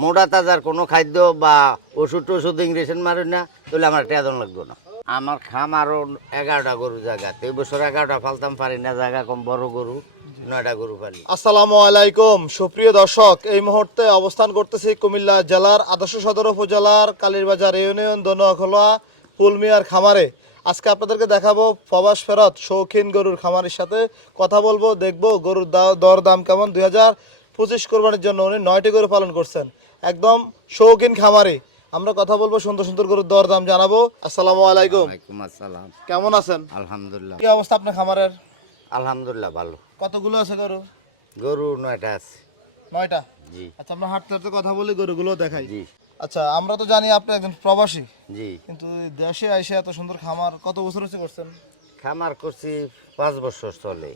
মোটা তাজার কোনো খাদ্য বা ওষুধ টষুধ ইংরেশন মারি না, তাহলে আমার টেদন লাগতো না। আমার খাম আরও এগারোটা গরু জায়গা, তো এই বছর এগারোটা ফালতাম পারি না জায়গা কম, বড় গরু, নয়টা গরু পালি আসসালামু আলাইকুম, সুপ্রিয় দর্শক, এই মুহূর্তে অবস্থান করতেছি কুমিল্লা জেলার আদর্শ সদর উপজেলার কালীরবাজার ইউনিয়ন দনোয়াখোলা ফুলমিয়ার খামারে। আজকে আপনাদেরকে দেখাবো প্রবাস ফেরত শৌখিন গরুর খামারের সাথে কথা বলব, দেখব গরুর দর দাম কেমন। দুই হাজার পঁচিশ কোরবানির জন্য উনি নয়টি গরু পালন করছেন। একদম শৌখিন খামারে। আমরা কথা বলব সুন্দর সুন্দর গরুর দর দাম জানাব। আসসালামু আলাইকুম। আসসালাম। কেমন আছেন? আলহামদুলিল্লাহ। কি অবস্থা আপনার খামারের? আলহামদুলিল্লাহ ভালো। কতগুলো আছে গরু? গরু নয়টা আছে। নয়টা? জি। আচ্ছা আমরা হাঁটতে হাঁটতে কথা বলি গরুগুলো দেখাই। জি। আচ্ছা আমরা তো জানি আপনি একজন প্রবাসী। জি। কিন্তু দেশে আইসে এত সুন্দর খামার কত বছর হচ্ছে করছেন? খামার করছি পাঁচ বছর চলে।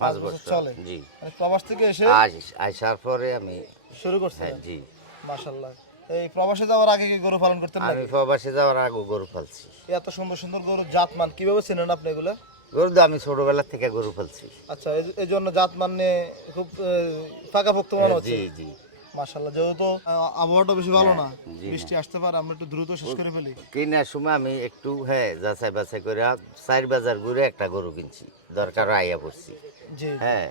পাঁচ বছর চলে? জি। মানে প্রবাস থেকে এসে আজ আসার পরে আমি শুরু করছেন? হ্যাঁ জি। মাশাল্লাহ এই প্রবাসে যাওয়ার আগে কি গরু পালন করতেন আমি প্রবাসী যাওয়ার আগে গরু ফালছি এত সুন্দর সুন্দর গরু জাতমান কীভাবে চেনেন আপনি এগুলো? গরু আমি ছোটবেলা থেকে গরু ফালছি আচ্ছা এই- জন্য জাতমান নিয়ে খুব পাকাপোক্ত মনে হচ্ছে? জি জি। মাশাল্লাহ যেহেতু আবহাওয়াটা বেশি ভালো না জি না। বৃষ্টি আসতে পারে আমরা একটু দ্রুত শেষ করে ফেলি। কেনার সময় আমি একটু হ্যাঁ যাচাই বাছাই করে চার বাজার ঘুরে একটা গরু কিনছি। দরকার আইয়া পড়ছি। জি। হ্যাঁ।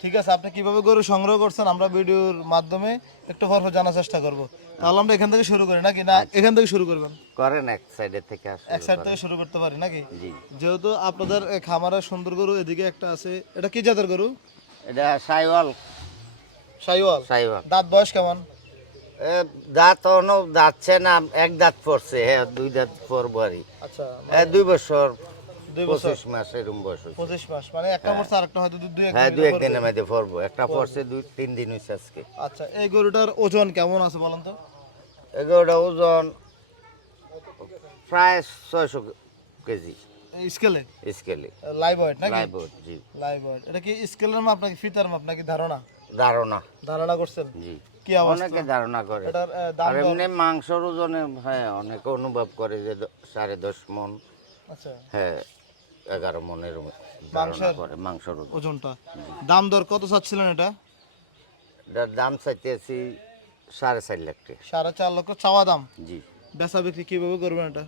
ঠিক আছে আপনি কীভাবে গরু সংগ্রহ করছেন আমরা ভিডিওর মাধ্যমে একটু পর পর জানার চেষ্টা করব। তাহলে আমরা এখান থেকে শুরু করি নাকি? না এখান থেকে শুরু করবেন? করেন এক সাইডে থেকে এক সাইড থেকে শুরু করতে পারি নাকি? জি। যেহেতু আপনাদের এ, খামারের সুন্দর গরু এদিকে একটা আছে এটা কি জাতের গরু? এটা সাইওয়াল। সাইওয়াল? সাইওয়াল। দাঁত বয়স কেমন? দাঁত অনো যাচ্ছে না এক দাঁত পড়ছে হ্যাঁ দুই দাঁত পরবো আর আচ্ছা বছর দুই বছর পঁচিশ মাস এরকম বয়স পঁচিশ মাস মানে একটা বছর আরেকটা হয়তো দুই হ্যাঁ দিন একদিনের মধ্যে পরবো একটা পড়ছে দুই তিন দিন হয়েছে আজকে। আচ্ছা এই গরুটার ওজন কেমন আছে বলেন তো? এগুলোটা ওজন প্রায় ছয়শো কেজি। এই স্কেলে? স্কেলে। লাইভ ওয়েট নাকি? লাইভ জি। লাইভ ওয়েট এটা কি স্কেলের মাপ নাকি ফিতার মাপ নাকি ধারণা? ধারণা। ধারণা করছেন? জি। কি অবস্থা? অনেকে ধারণা করে। এটার দাম এমনি মাংসর ওজনে হ্যাঁ অনেকে অনুভব করে যে সাড়ে দশ মন। আচ্ছা। হ্যাঁ। এগারো মনের ধারণা মাংসের- করে মাংসর ওজনটা। দাম দর কত চাচ্ছিলেন এটা? এটার দাম চাইতেছি সাড়ে চার লাখ টাকা। সাড়ে চার লক্ষ চাওয়া দাম? জি। বেচা বিক্রি কীভাবে করবেন এটা?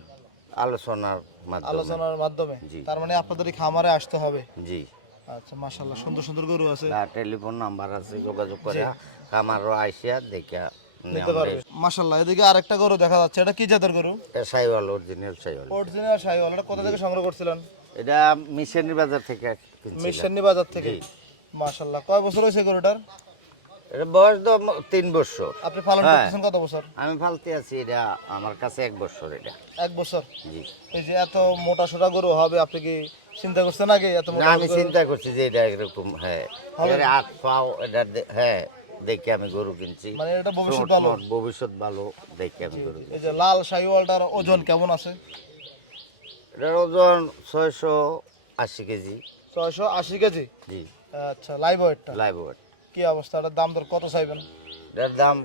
আলোচনার মাধ্যমে। আলোচনার মাধ্যমে? জি। তার মানে আপনাদের এই খামারে আসতে হবে? জি। আচ্ছা মাশাল্লাহ সুন্দর সুন্দর গরু আছে। তার টেলিফোন নাম্বার আছে যোগাযোগ করে আমারও আইসিয়া দেখা নিতে পারবে। মাশাল্লাহ এদিকে আরেকটা গরু দেখা যাচ্ছে। এটা কি জাতের গরু? সাইওয়াল অরিজিনাল সাইওয়াল। অরিজিনাল শাহিওয়াল এটা কোথা থেকে সংগ্রহ করছিলেন? এটা মিশনের বাজার থেকে। বাজার থেকে? জি। মাশাল্লাহ কয় বছর হয়েছে গরুটার? এটা বয়স তো তিন বছর। আপনি পালন হ্যাঁ। করতেছেন কত বছর? আমি আছি এটা আমার কাছে এক বছর এটা। এক বছর? জি। এই যে এত মোটা সোটা গরু হবে আপনি কি চিন্তা করছেন আগে এত মোটা আমি চিন্তা করছি যে এটা এরকম হ্যাঁ। এর আট পাও এটা হ্যাঁ দেখে আমি গরু কিনছি। মানে এটা ভবিষ্যৎ ভালো? ভবিষ্যৎ ভালো দেখে আমি গরু এই যে লাল শাহিওয়ালটার ওজন কেমন আছে? এটার ওজন ছয়শো আশি কেজি। ছয়শো আশি কেজি? জি। আচ্ছা লাইভ ওয়েটটা লাইভ ওয়েট কি অবস্থা? এটার দাম দর কত চাইবেন? এটার দাম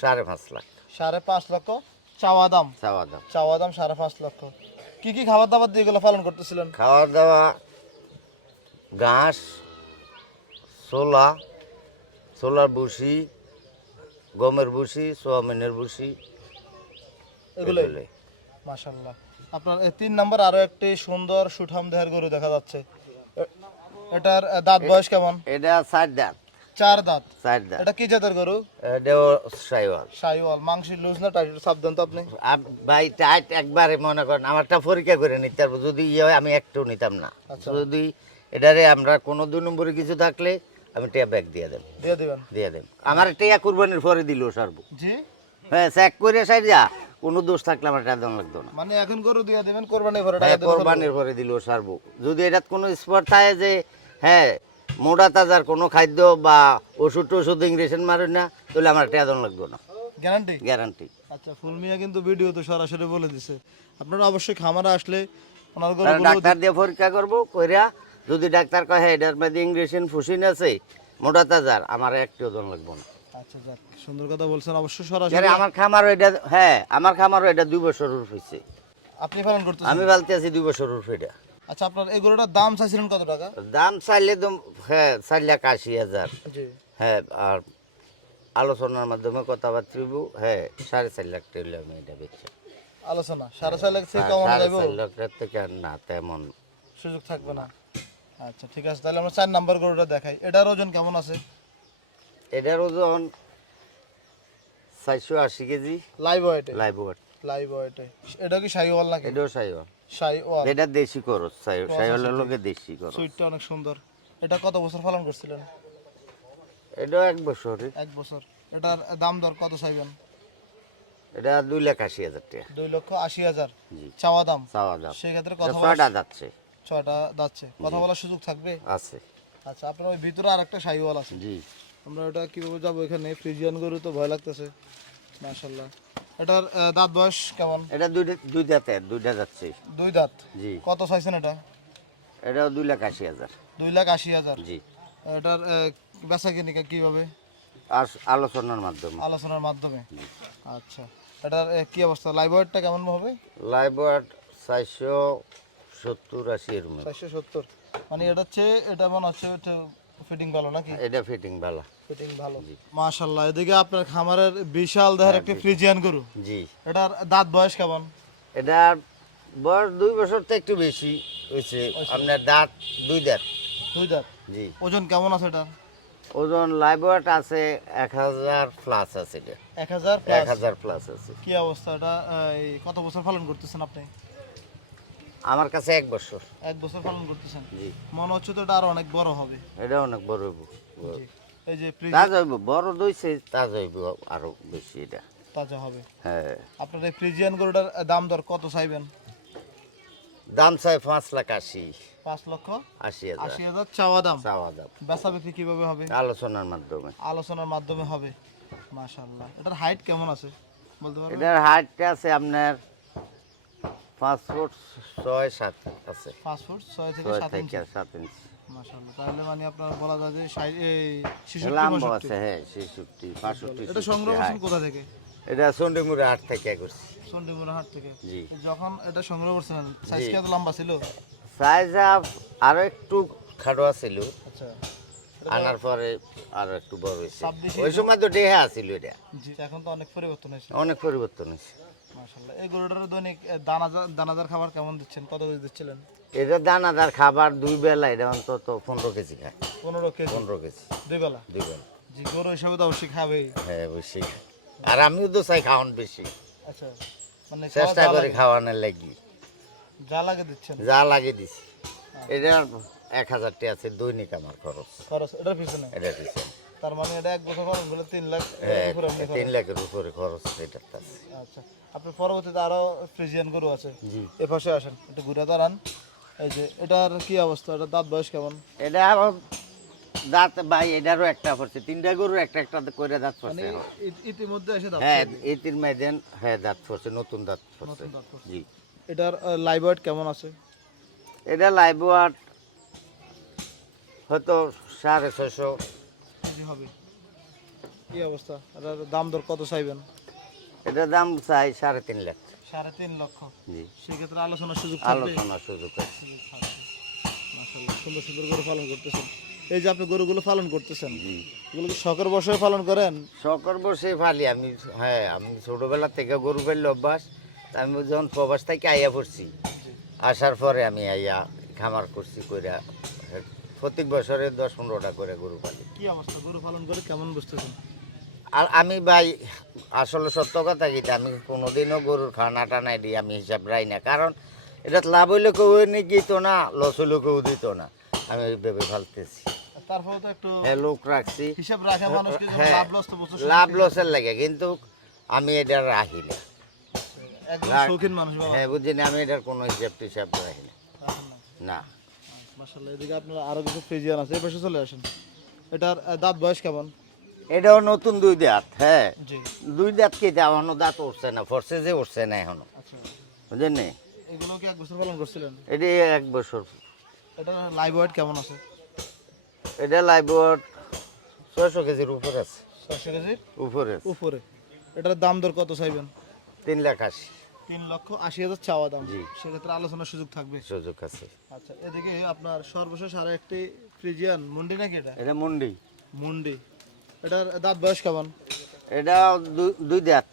সাড়ে পাঁচ লাখ। সাড়ে পাঁচ লক্ষ? চাওয়া দাম? চাওয়া দাম। চাওয়া দাম সাড়ে পাঁচ লক্ষ। কি কি খাবার দাবার দিয়ে এগুলো পালন করতেছিলেন? খাওয়া দাওয়া ঘাস ছোলা ছোলার ভুসি গমের ভুসি সোয়াবিনের ভুসি এগুলোই? এগুলোই। আপনার তিন নম্বর আরও একটি সুন্দর সুঠাম দেহের গরু দেখা যাচ্ছে। এটার দাঁত বয়স কেমন? এটা চার দাঁত। চার দাঁত। চার দাঁত। এটা কি জাতের গরু? এটাও সাইওয়াল। শাহিওয়াল মাংসের লুজ না টাইট? সাবধান তো আপনি। আপ- ভাই টাইট একবারে মনে করেন আমারটা পরীক্ষা করে নিতে পারব যদি ইয়ে হয় আমি একটু নিতাম না। আচ্ছা। যদি এটারে আমরা কোনো দুই নম্বরে কিছু থাকলে আমি টিয়া ব্যাগ দিয়ে দেব। দিয়ে দিবেন। দিয়ে দেব। আমার টিয়া কুরবানির পরে দিল সারবো। জি? হ্যাঁ চেক করে সাইড যা কোনো দোষ থাকলে আমার টাকা দেওয়া লাগতো না। মানে এখন গরু দিয়ে দিবেন কোরবানি করে টাকা হ্যাঁ কোরবানির পরে দিল সারবো। যদি এটাত কোনো স্পট থাকে যে হ্যাঁ মোটা তাজার কোনো খাদ্য বা ওষুধ টষুধ ইংরেশন মারে না তাহলে আমার টাকা দেওয়া লাগতো না। গ্যারান্টি গ্যারান্টি আচ্ছা ফুলমিয়া কিন্তু ভিডিও তো সরাসরি বলে দিছে। আপনারা অবশ্যই খামারে আসলে ওনার গরু ডাক্তার দিয়ে পরীক্ষা করব কইরা যদি ডাক্তার কয় হ্যাঁ এটার মধ্যে ইংরেশন ফুসিন আছে মোটা তাজার আমার একটি ওজন লাগবো না। আচ্ছা যাক সুন্দর কথা বলছেন। অবশ্যই সরাসরি আমার খামারও এটা হ্যাঁ আমার খামারও এটা দুই বছর উর্ফ হয়েছে আপনি পালন করতেছেন? আমি বলতে আছি দুই বছর এটা। আচ্ছা আপনার এই গরুটার দাম চাইছিলেন কত টাকা? দাম চাইলে তো হ্যাঁ চার লাখ আশি হাজার। হ্যাঁ আর আলোচনার মাধ্যমে কথাবার্তা হ্যাঁ সাড়ে চার লাখ টাকা আমি এটা বেচছি আলোচনা সাড়ে ছয় লাখ থেকে হ্যাঁ, সাড়ে যাবে চার লাখ থেকে আর না তেমন। সুযোগ থাকবে না। আচ্ছা ঠিক আছে তাহলে আমরা চার নাম্বার গরুটা দেখাই। এটার ওজন কেমন আছে? এটার ওজন চারশো আশি কেজি। লাইভ ওয়েটে লাইভ ওয়াট লাইভ ওয়েটে এটা কি শাহিওয়াল নাকি? এটাও সাইওয়াল। শাহিওয়াল এটা দেশি করস সাইওয়ালের লোকে দেশি করস। সুইটটা অনেক সুন্দর। এটা কত বছর পালন করছিলেন? এটাও এক বছরই এক বছর। এটার দাম দর কত চাইবেন? এটা দুই লাখ আশি হাজার টাকা। দুই লক্ষ আশি হাজার। জি। চাওয়া দাম? চাওয়া দাম। সেক্ষেত্রে এটা কথা ছয়টা যাচ্ছে। ছয়টা যাচ্ছে। কথা বলার সুযোগ থাকবে? আছে। আচ্ছা আপনার ওই ভিতরে আর একটা শাহিওয়াল আছে। জি। আমরা ওটা কীভাবে যাব এখানে? ফ্রিজিয়ান গরু তো ভয় লাগতেছে। মাশাল্লাহ এটার দাঁত বয়স কেমন? এটা দুই দুই দাঁতে দুইটা যাচ্ছে দুই দাঁত? জি। কত চাইছেন এটা? এটাও দুই লাখ আশি হাজার। দুই লাখ আশি হাজার? জি। এটার বেচা কিনিকা কীভাবে? আর আলোচনার মাধ্যমে। আলোচনার মাধ্যমে? আচ্ছা। এটার কি অবস্থা? লাইভ ওয়েটটা কেমন হবে? লাইভ ওয়াট চারশো সত্তর আশি এর মধ্যে চারশো সত্তর। মানে এটা হচ্ছে এটা মনে হচ্ছে ফিটিং ভালো নাকি? এটা ফিটিং ভালো। ফিটিং ভালো। মাশাল্লাহ এদিকে আপনার খামারের বিশাল দেহের একটি ফ্রিজিয়ান গরু। জি। এটার দাঁত বয়স কেমন? এটার বয়স দুই বছর তো একটু বেশি হয়েছে। আপনার দাঁত দুই দাঁত। দুই দাঁত? জি। ওজন কেমন আছে এটার? ওজন লাইভ ওয়াট আছে এক হাজার প্লাস আছে এটা। এক হাজার এক প্লাস হাজার প্লাস আছে। কি অবস্থা? এটা কত বছর পালন করতেছেন আপনি? আমার কাছে এক বছর। এক বছর পালন করতেছেন? জি। মনে হচ্ছে তো এটা আরও অনেক বড় হবে। এটা অনেক বড় হইব। এই যে তাজ হইব বড় দইছে তাজ হইব আরও বেশি এটা। তাজা হবে। হ্যাঁ। আপনার এই ফ্রিজিয়ান গরুটার দাম দর কত চাইবেন? দাম চাই পাঁচ লাখ আশি। পাঁচ লক্ষ আশি হাজার। আশি হাজার চাওয়া দাম। চাওয়া দাম। বেচা বিক্রি কীভাবে হবে? আলোচনার মাধ্যমে। আলোচনার মাধ্যমে হবে। মাশাল্লাহ এটার হাইট কেমন আছে? বলতে পারবেন? এটার হাইটটা আছে আপনার পাঁচ ফুট ছয় সাত আছে। পাঁচ ফুট ছয় থেকে সাত ইঞ্চি। সাত ইঞ্চি। তাহলে মানে আপনার বলা যায় যে এই লাম্ব আছে হ্যাঁ ছেষট্টি এটা সংগ্রহ করছেন কোথা থেকে? এটা চন্ডিমুড়ে আট থেকে করছি। চন্ডিমুড়া হাট থেকে? জি। যখন এটা সংগ্রহ করছিলেন সাইজ জি। কত লম্বা ছিল? সাইজ আরও একটু খাটো আছিল। আচ্ছা। আনার পরে আরও একটু বড় হয়েছে। ওই সময় তো ডেহে আছিল এটা। এখন তো অনেক পরিবর্তন হয়েছে। অনেক পরিবর্তন হয়েছে। মাশাল্লাহ এই গরুটার দৈনিক দানাদার দানাদার খাবার কেমন দিচ্ছেন? কত কেজি দিচ্ছিলেন? এটা দানাদার খাবার দুই বেলা এটা অন্তত পনেরো কেজি খায়। পনেরো কেজি? পনেরো কেজি। দুই বেলা? দুই বেলা। জি গরু হিসাবে তো অবশ্যই খাবেই হ্যাঁ বেশি খায়। আর আমিও তো চাই খাওয়ান বেশি। আচ্ছা মানে চেষ্টা লাগে- খাওয়ানোর লাগি। যা লাগে দিচ্ছেন? যা লাগে দিছি। এটা এক হাজার টাকা আছে দৈনিক আমার খরচ। খরচ এটার পিছনে? এটা দিছে তার মানে এটা এক বছর পালন করলে তিন লাখ হ্যাঁ তিন লাখের উপরে খরচ এটা আচ্ছা আপনার পরবর্তীতে আরও ফ্রিজিয়ান গরু আছে। জি। এ পাশে আসেন একটু ঘুরে দাঁড়ান। এই যে এটার কি অবস্থা? এটা দাঁত বয়স কেমন? এটা আবার দাঁত ভাই এটারও একটা পড়ছে। তিনটা গরু একটা একটা করে দাঁত মানে পড়ছে ইতিমধ্যে এসে দাঁত হ্যাঁ। এই তিন মাইদেন হ্যাঁ দাঁত পড়ছে নতুন দাঁত পড়ছে। নতুন দাঁত পড়ছে। জি। এটার লাইভ ওয়েট কেমন আছে? এটা লাইভ ওয়াট হয়তো সাড়ে ছয়শো কেজি হবে? কি অবস্থা? এটার দাম দর কত চাইবেন? এটার দাম চাই সাড়ে তিন লাখ। সাড়ে তিন লক্ষ? জি। সেক্ষেত্রে আলোচনার সুযোগ আলোচনার সুযোগ আছে। মাশাআল্লাহ, সুন্দর সুন্দর গরু পালন করতেছেন। এই যে আপনি গরুগুলো পালন করতেছেন এগুলো কি শখের বসে পালন করেন? শখর বসে ফালি আমি হ্যাঁ আমি ছোটবেলা থেকে গরু ফেললে অভ্যাস। আমি যখন প্রবাস থেকে আইয়া পড়ছি আসার পরে আমি আইয়া খামার করছি কইরা প্রত্যেক বছরে দশ পনেরোটা করে গরু পালি। কি অবস্থা? গরু পালন করে কেমন বুঝতেছেন? আর আমি ভাই আসলে সত্য কথা কি আমি কোনোদিনও গরুর খানা টানাই দিই আমি হিসাব রাই না। কারণ এটা লাভ হইলে কেউ দিত না লস হইলে কেউ দিত না। আমি ওই ভেবে ফালতেছি তারপরে তো একটু হ্যাঁ লোক রাখছি। হিসাব রাখা মানুষকে হ্যাঁ, লাভ লস তো লাভ লসের লাগে কিন্তু আমি এটা রাখি না। হ্যাঁ বুঝছি আমি এটার কোনো হিসাব টিসাব রাখি না। না। মাশাআল্লাহ এদিকে আপনার আরও কিছু ফ্রিজিয়ান আছে এই পাশে চলে আসেন। এটার দাঁত বয়স কেমন? এটাও নতুন দুই দাঁত হ্যাঁ। দুই দাঁত কি এখনও দাঁত উঠছে না ফরসে যে উঠছে না এখনও। আচ্ছা। বুঝলেন নি? এগুলো কি এক বছর পালন করছিলেন? এটি এক বছর। এটার লাইভ ওয়েট কেমন আছে? এটা লাইভ ছয়শো কেজির উপরে আছে। ছয়শো কেজির উপরে উপরে। এটার দাম দর কত চাইবেন? তিন লাখ আশি। তিন লক্ষ আশি হাজার চাওয়া দাম। জি। সেক্ষেত্রে আলোচনার সুযোগ থাকবে। সুযোগ আছে। আচ্ছা এদিকে আপনার সর্বশেষ আরও একটি ফ্রিজিয়ান মুন্ডি নাকি এটা? এটা মন্ডি। মুন্ডি। এটার দাঁত বয়স কেমন? এটা দুই- দুই দাঁত।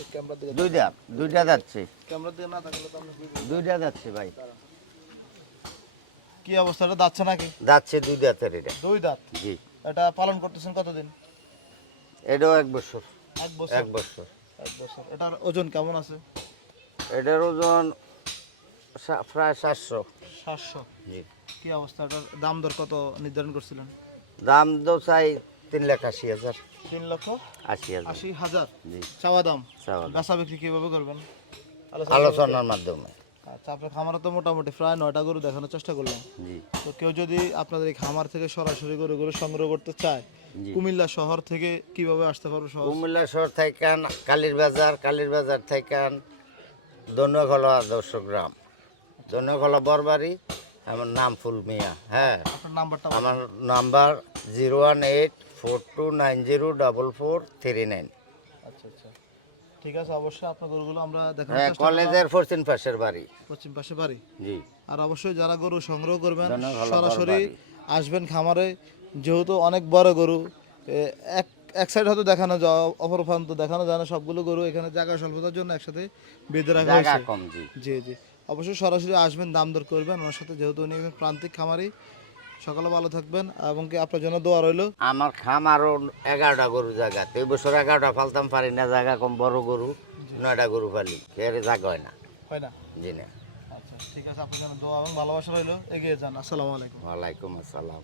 দিকে দুই দাঁত দুইটা যাচ্ছে। না থাকলে তো আমরা। দুইটা যাচ্ছে ভাই। কি দাঁতছে নাকি? যাচ্ছে দুই দাঁতের এটা। দুই দাঁত? জি। এটা পালন করতেছেন কতদিন? এটাও এক বছর। এক বছর। এক বছর। এক বছর। এটার ওজন কেমন আছে? এটার ওজন প্রায় সাতশো। সাতশো? জি। কি অবস্থা? এটার দাম দর কত নির্ধারণ করছিলেন? দাম তো চাই তিন লাখ আশি হাজার। তিন লক্ষ আশি হাজার। আশি হাজার? জি। চাওয়া দাম? চাওয়া দাম। বেচা বিক্রি কীভাবে করবেন? আলোচনা আলোচনার মাধ্যমে। আচ্ছা আপনার খামারে তো মোটামুটি প্রায় নয়টা গরু দেখানোর চেষ্টা করলাম। জি। তো কেউ যদি আপনাদের এই খামার থেকে সরাসরি গরুগুলো সংগ্রহ করতে চায় কুমিল্লা শহর থেকে কীভাবে আসতে পারবে সহজ? কুমিল্লা শহর থাইকান কালীর বাজার কালীর বাজার থাইকান দনুয়াখলা দর্শক গ্রাম। দনুয়াখলা বরবাড়ি আমার নাম ফুল মিয়া হ্যাঁ। আপনার নাম্বারটা আমার number zero one eight four two nine zero double four three nine. আচ্ছা আচ্ছা। ঠিক আছে অবশ্যই আপনার গরুগুলো আমরা হ্যাঁ। কলেজের পশ্চিম পাশের বাড়ি। পশ্চিম পাশে বাড়ি? জি। আর অবশ্যই যারা গরু সংগ্রহ করবেন সরাসরি আসবেন খামারে। যেহেতু অনেক বড় গরু এক এক সাইড হয়তো দেখানো যায় অপর প্রান্ত দেখানো যায় না সবগুলো গরু এখানে জায়গা স্বল্পতার জন্য একসাথে বেঁধে রাখা হয়েছে। জি। জি অবশ্যই সরাসরি আসবেন দাম দর করবেন। ওনার সাথে যেহেতু উনি প্রান্তিক খামারি সকালে ভালো থাকবেন এবং কি আপনার জন্য দোয়া রইল। আমার খাম আরও এগারোটা গরু জায়গা তো এই বছর এগারোটা ফালতাম পারি না জায়গা কম বড় গরু নয়টা গরু পালি। খেয়ে জায়গা হয় না। হয় না? জি না। আচ্ছা ঠিক আছে আপনার জন্য দোয়া এবং ভালোবাসা রইল। এগিয়ে যান। আসসালামু আলাইকুম। ওয়ালাইকুম আসসালাম।